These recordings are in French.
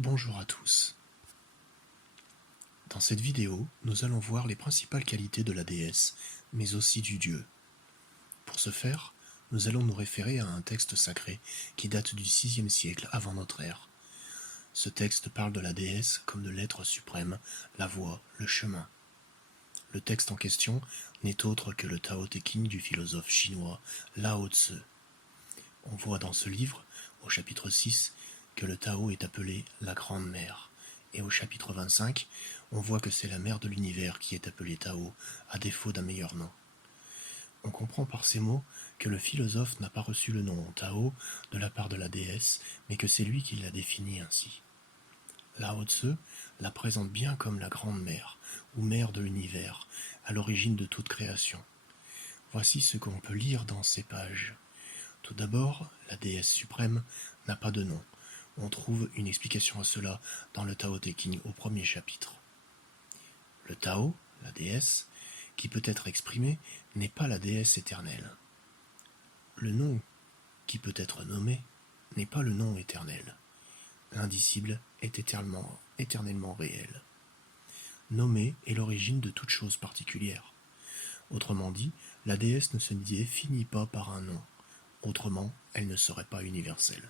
Bonjour à tous. Dans cette vidéo, nous allons voir les principales qualités de la déesse, mais aussi du dieu. Pour ce faire, nous allons nous référer à un texte sacré qui date du VIe siècle avant notre ère. Ce texte parle de la déesse comme de l'être suprême, la voie, le chemin. Le texte en question n'est autre que le Tao Te Ching du philosophe chinois Lao Tzu. On voit dans ce livre, au chapitre 6, que le Tao est appelé la Grande Mère. Et au chapitre 25, on voit que c'est la mère de l'univers qui est appelée Tao, à défaut d'un meilleur nom. On comprend par ces mots que le philosophe n'a pas reçu le nom Tao de la part de la déesse, mais que c'est lui qui l'a défini ainsi. Lao Tzu la présente bien comme la Grande Mère, ou Mère de l'univers, à l'origine de toute création. Voici ce qu'on peut lire dans ces pages. Tout d'abord, la déesse suprême n'a pas de nom. On trouve une explication à cela dans le Tao Te Ching au premier chapitre. Le Tao, la déesse, qui peut être exprimée, n'est pas la déesse éternelle. Le nom qui peut être nommé n'est pas le nom éternel. L'indicible est éternellement réel. Nommer est l'origine de toute chose particulière. Autrement dit, la déesse ne se définit pas par un nom. Autrement, elle ne serait pas universelle.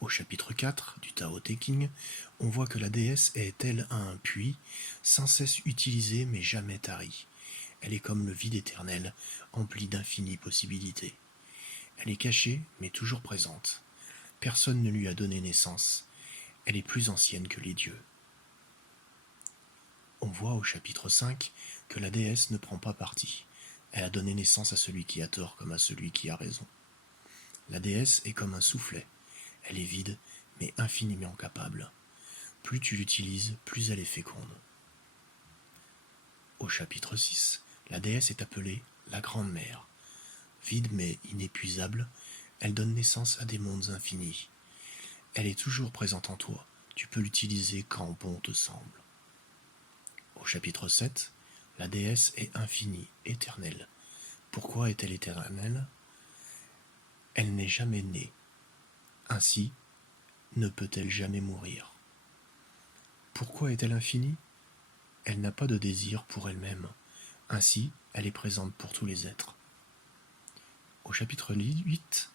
Au chapitre 4 du Tao Te Ching, on voit que la déesse est telle un puits, sans cesse utilisé mais jamais tari. Elle est comme le vide éternel, empli d'infinies possibilités. Elle est cachée mais toujours présente. Personne ne lui a donné naissance. Elle est plus ancienne que les dieux. On voit au chapitre 5 que la déesse ne prend pas parti. Elle a donné naissance à celui qui a tort comme à celui qui a raison. La déesse est comme un soufflet. Elle est vide, mais infiniment capable. Plus tu l'utilises, plus elle est féconde. Au chapitre 6, la déesse est appelée la Grande Mère. Vide mais inépuisable, elle donne naissance à des mondes infinis. Elle est toujours présente en toi, tu peux l'utiliser quand bon te semble. Au chapitre 7, la déesse est infinie, éternelle. Pourquoi est-elle éternelle ? Elle n'est jamais née. Ainsi, ne peut-elle jamais mourir. Pourquoi est-elle infinie ? Elle n'a pas de désir pour elle-même. Ainsi, elle est présente pour tous les êtres. Au chapitre 8,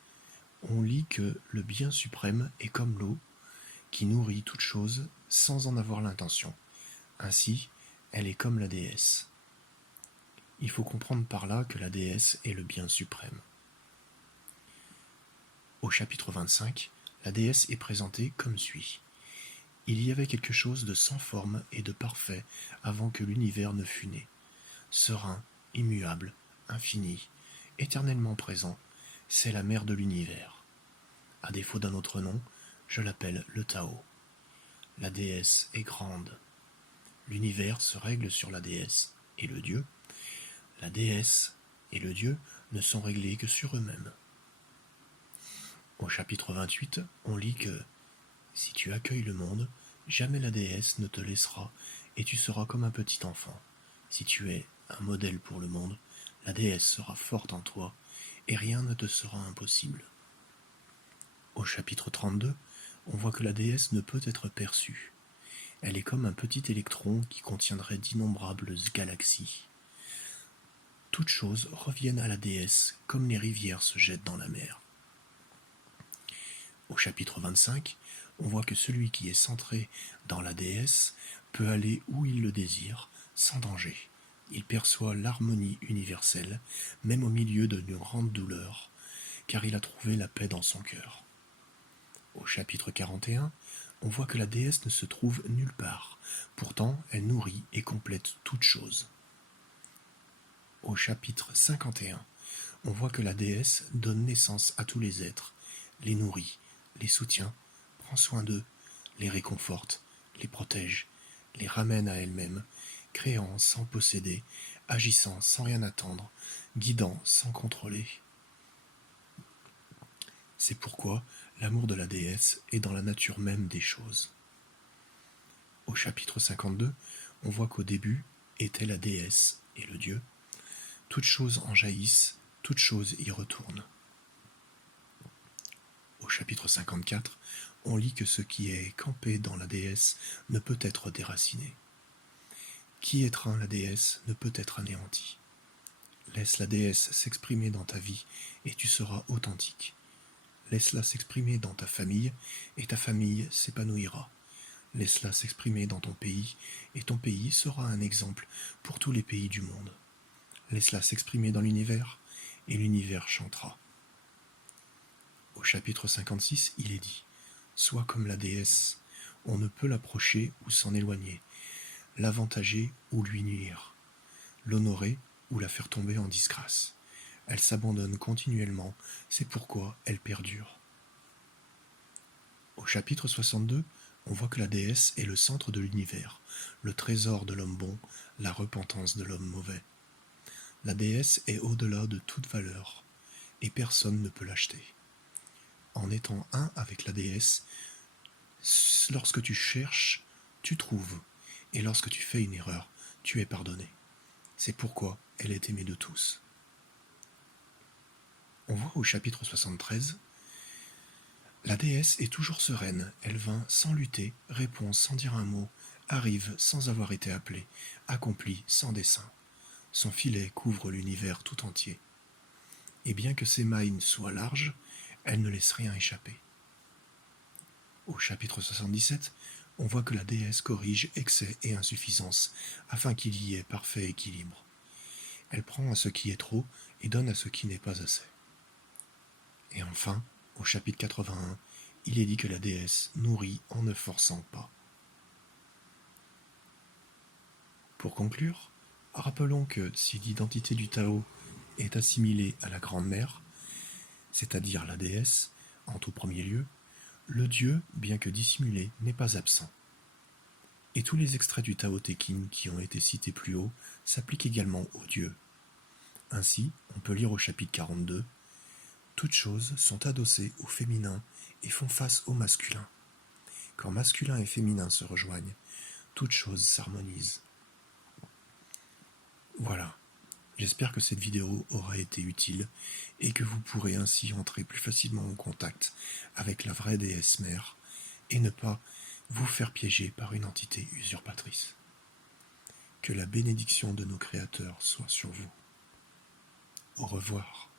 on lit que le bien suprême est comme l'eau qui nourrit toute chose sans en avoir l'intention. Ainsi, elle est comme la déesse. Il faut comprendre par là que la déesse est le bien suprême. Au chapitre 25, la déesse est présentée comme suit. Il y avait quelque chose de sans forme et de parfait avant que l'univers ne fût né. Serein, immuable, infini, éternellement présent, c'est la mère de l'univers. À défaut d'un autre nom, je l'appelle le Tao. La déesse est grande. L'univers se règle sur la déesse et le dieu. La déesse et le dieu ne sont réglés que sur eux-mêmes. Au chapitre 28, on lit que « Si tu accueilles le monde, jamais la déesse ne te laissera et tu seras comme un petit enfant. Si tu es un modèle pour le monde, la déesse sera forte en toi et rien ne te sera impossible. » Au chapitre 32, on voit que la déesse ne peut être perçue. Elle est comme un petit électron qui contiendrait d'innombrables galaxies. Toutes choses reviennent à la déesse comme les rivières se jettent dans la mer. Au chapitre 25, on voit que celui qui est centré dans la déesse peut aller où il le désire, sans danger. Il perçoit l'harmonie universelle, même au milieu d'une grande douleur, car il a trouvé la paix dans son cœur. Au chapitre 41, on voit que la déesse ne se trouve nulle part, pourtant elle nourrit et complète toute chose. Au chapitre 51, on voit que la déesse donne naissance à tous les êtres, les nourrit, les soutient, prend soin d'eux, les réconforte, les protège, les ramène à elle-même, créant sans posséder, agissant sans rien attendre, guidant sans contrôler. C'est pourquoi l'amour de la déesse est dans la nature même des choses. Au chapitre 52, on voit qu'au début était la déesse et le dieu. Toutes choses en jaillissent, toutes choses y retournent. Au chapitre 54, on lit que ce qui est campé dans la déesse ne peut être déraciné. Qui étreint la déesse ne peut être anéanti. Laisse la déesse s'exprimer dans ta vie et tu seras authentique. Laisse-la s'exprimer dans ta famille et ta famille s'épanouira. Laisse-la s'exprimer dans ton pays et ton pays sera un exemple pour tous les pays du monde. Laisse-la s'exprimer dans l'univers et l'univers chantera. Au chapitre 56, il est dit « Sois comme la déesse, on ne peut l'approcher ou s'en éloigner, l'avantager ou lui nuire, l'honorer ou la faire tomber en disgrâce. Elle s'abandonne continuellement, c'est pourquoi elle perdure. » Au chapitre 62, on voit que la déesse est le centre de l'univers, le trésor de l'homme bon, la repentance de l'homme mauvais. La déesse est au-delà de toute valeur, et personne ne peut l'acheter. En étant un avec la déesse, lorsque tu cherches, tu trouves, et lorsque tu fais une erreur, tu es pardonné. C'est pourquoi elle est aimée de tous. On voit au chapitre 73, la déesse est toujours sereine, elle vint sans lutter, répond sans dire un mot, arrive sans avoir été appelée, accomplit sans dessein. Son filet couvre l'univers tout entier. Et bien que ses mailles soient larges, elle ne laisse rien échapper. Au chapitre 77, on voit que la déesse corrige excès et insuffisance, afin qu'il y ait parfait équilibre. Elle prend à ce qui est trop et donne à ce qui n'est pas assez. Et enfin, au chapitre 81, il est dit que la déesse nourrit en ne forçant pas. Pour conclure, rappelons que si l'identité du Tao est assimilée à la Grande Mère, c'est-à-dire la déesse, en tout premier lieu, le Dieu, bien que dissimulé, n'est pas absent. Et tous les extraits du Tao Te Ching qui ont été cités plus haut s'appliquent également au Dieu. Ainsi, on peut lire au chapitre 42 « Toutes choses sont adossées au féminin et font face au masculin. Quand masculin et féminin se rejoignent, toutes choses s'harmonisent. » Voilà. J'espère que cette vidéo aura été utile et que vous pourrez ainsi entrer plus facilement en contact avec la vraie déesse mère et ne pas vous faire piéger par une entité usurpatrice. Que la bénédiction de nos créateurs soit sur vous. Au revoir.